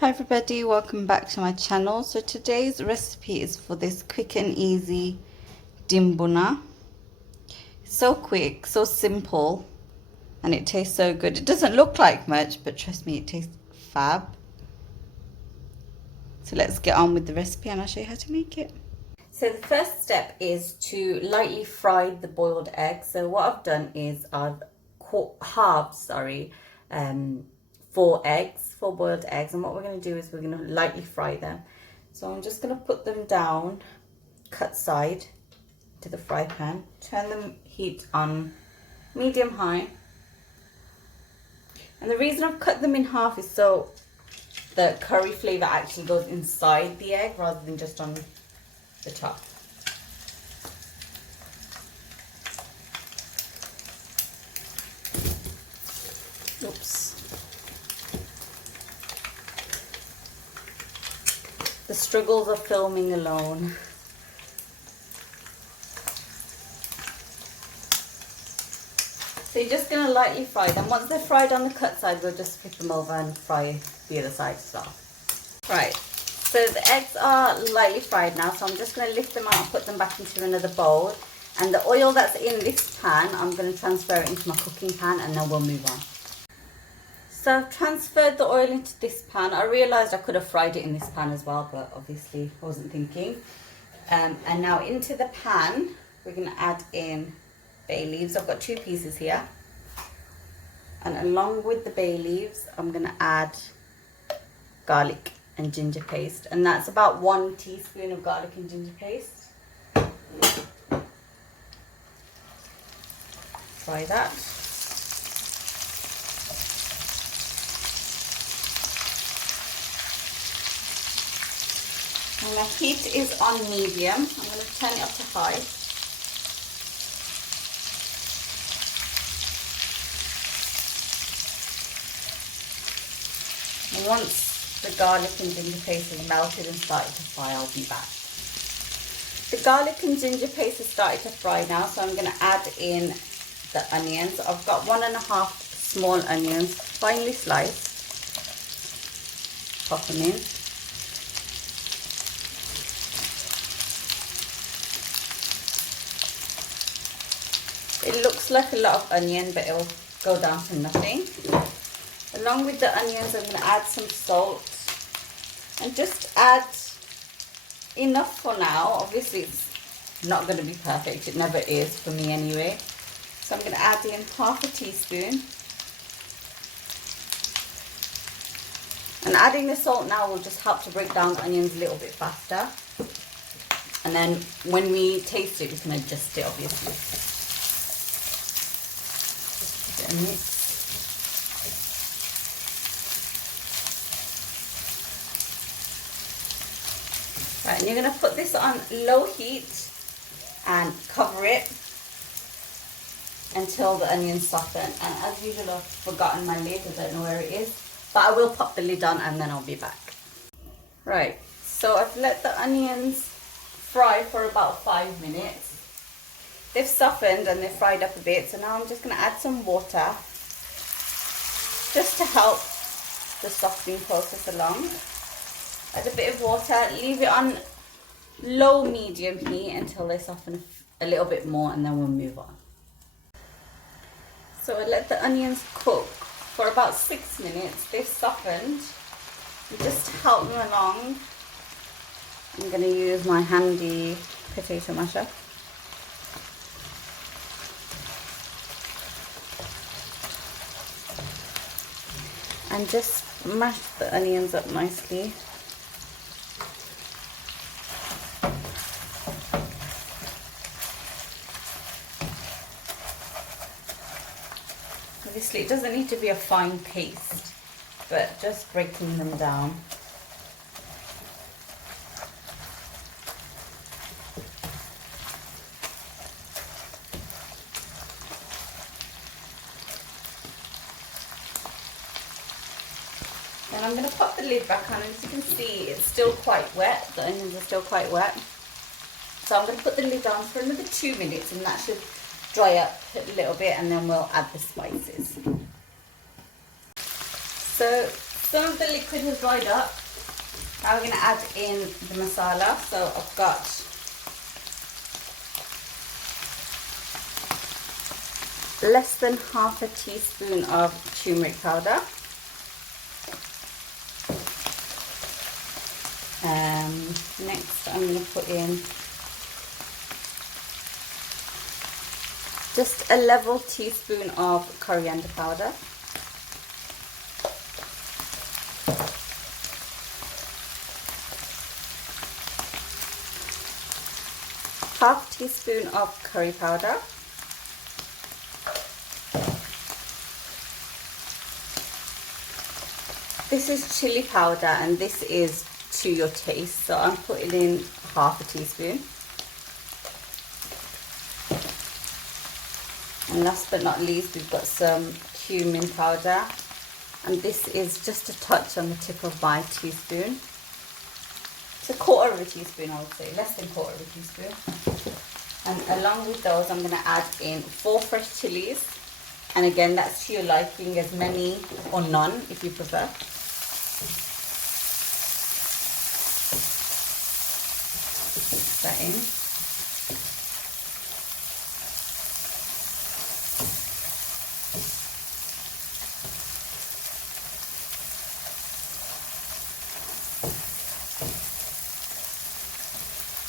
Hi everybody, welcome back to my channel. So today's recipe is for this quick and easy Dim Bhuna. So quick, so simple, and it tastes so good. It doesn't look like much, but trust me, it tastes fab. So let's get on with the recipe and I'll show you how to make it. So the first step is to lightly fry the boiled eggs. So what I've done is I've halved, four boiled eggs, and what we're going to do is we're going to lightly fry them. So I'm just going to put them down, cut side to the fry pan, turn the heat on medium high, and the reason I've cut them in half is so the curry flavour actually goes inside the egg rather than just on the top. Oops. The struggles of filming alone. So you're just going to lightly fry them. Once they're fried on the cut side, we'll just flip them over and fry the other side as well. Right, so the eggs are lightly fried now, so I'm just going to lift them out and put them back into another bowl. And the oil that's in this pan, I'm going to transfer it into my cooking pan and then we'll move on. So I've transferred the oil into this pan. I realised I could have fried it in this pan as well, but obviously I wasn't thinking. And now into the pan, we're going to add in bay leaves. I've got 2 pieces here. And along with the bay leaves, I'm going to add garlic and ginger paste. And that's about 1 teaspoon of garlic and ginger paste. Fry that. And my heat is on medium. I'm going to turn it up to high. And once the garlic and ginger paste is melted and started to fry, I'll be back. The garlic and ginger paste has started to fry now, so I'm going to add in the onions. I've got 1½ small onions, finely sliced. Pop them in. It looks like a lot of onion, but it'll go down to nothing. Along with the onions, I'm going to add some salt. And just add enough for now. Obviously, it's not going to be perfect. It never is for me anyway. So I'm going to add in ½ teaspoon. And adding the salt now will just help to break down the onions a little bit faster. And then when we taste it, we can adjust it, obviously. Just give it a mix. Right, and you're going to put this on low heat and cover it until the onions soften. And as usual, I've forgotten my lid. I don't know where it is. But I will pop the lid on and then I'll be back. Right, so I've let the onions fry for about 5 minutes. They've softened and they've fried up a bit. So now I'm just going to add some water just to help the softening process along. Add a bit of water, leave it on low medium heat until they soften a little bit more, and then we'll move on. So I let the onions cook for about 6 minutes. They've softened. And just to help them along, I'm going to use my handy potato masher. And just mash the onions up nicely. Obviously, it doesn't need to be a fine paste, but just breaking them down. Then I'm going to pop the lid back on, and as you can see, it's still quite wet. The onions are still quite wet. So I'm going to put the lid on for another 2 minutes, and that should dry up a little bit, and then we'll add the spices. So some of the liquid has dried up. Now we're going to add in the masala. So I've got less than half a teaspoon of turmeric powder. Next I'm going to put in just a level teaspoon of coriander powder. Half teaspoon of curry powder. This is chili powder and this is to your taste, so I'm putting in half a teaspoon. And last but not least, we've got some cumin powder, and this is just a touch on the tip of my teaspoon. It's a quarter of a teaspoon, I would say, less than quarter of a teaspoon. And along with those, I'm going to add in 4 fresh chillies, and again, that's to your liking, as many or none if you prefer. Mix that in.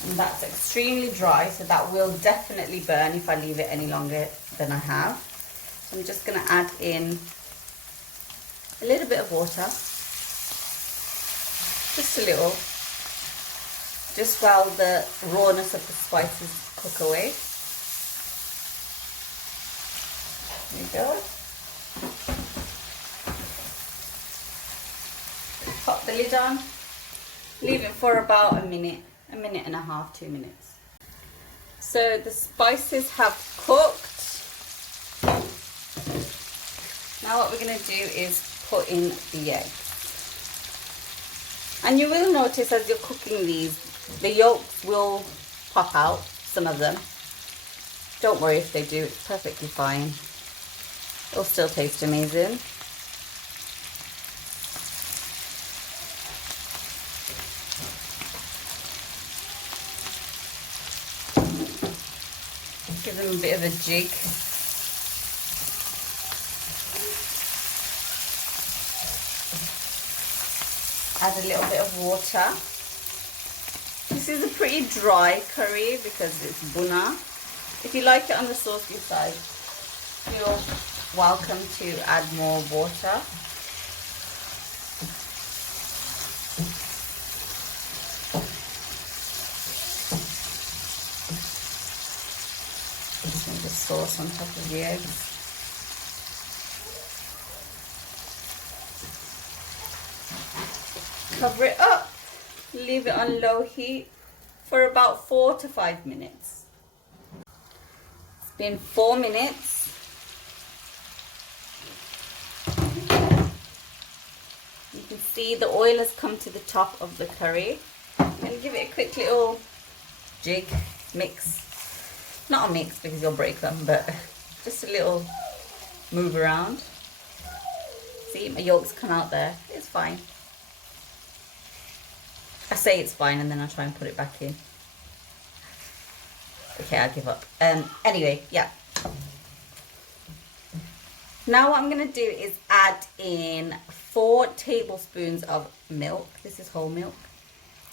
And that's extremely dry, so that will definitely burn if I leave it any longer than I have. So I'm just going to add in a little bit of water, just a little, just while the rawness of the spices cook away. There you go. Pop the lid on, leave it for about a minute and a half, 2 minutes. So the spices have cooked. Now what we're going to do is put in the eggs. And you will notice as you're cooking these, the yolks will pop out, some of them. Don't worry if they do, it's perfectly fine. It'll still taste amazing. Give them a bit of a jig. Add a little bit of water. This is a pretty dry curry because it's bhuna. If you like it on the saucy side, you're welcome to add more water. Just make the sauce on top of the eggs. Cover it up, leave it on low heat for about 4 to 5 minutes. It's been 4 minutes. You can see the oil has come to the top of the curry. I'm going to give it a quick little jig, mix. Not a mix because you'll break them, but just a little move around. See, my yolks come out there. It's fine. I say it's fine and then I try and put it back in. Okay, I give up. Anyway, yeah. Now what I'm going to do is add in 4 tablespoons of milk. This is whole milk.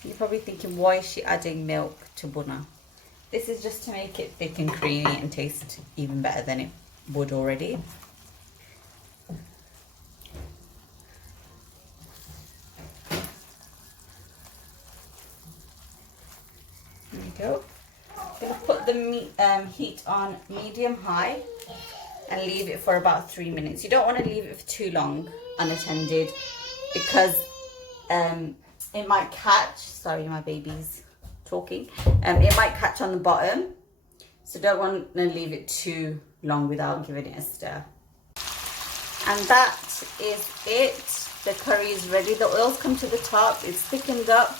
You're probably thinking, why is she adding milk to bhuna? This is just to make it thick and creamy and taste even better than it would already. There you go. I'm going to put the heat on medium-high and leave it for about 3 minutes. You don't want to leave it for too long unattended because it might catch. Sorry, my baby's talking. It might catch on the bottom, so don't want to leave it too long without giving it a stir. And that is it. The curry is ready. The oil's come to the top. It's thickened up.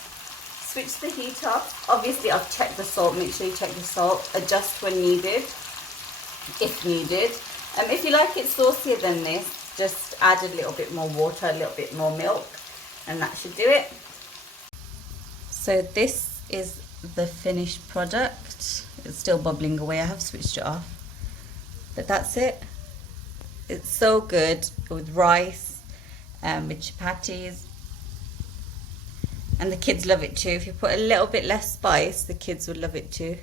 Switch the heat off. Obviously, I've checked the salt. Make sure you check the salt. Adjust when needed, if needed. If you like it saucier than this, Just add a little bit more water, a little bit more milk, and that should do it. So this is the finished product. It's still bubbling away. I have switched it off. But that's it. It's so good with rice and with chapatis. And the kids love it too. If you put a little bit less spice, the kids would love it too.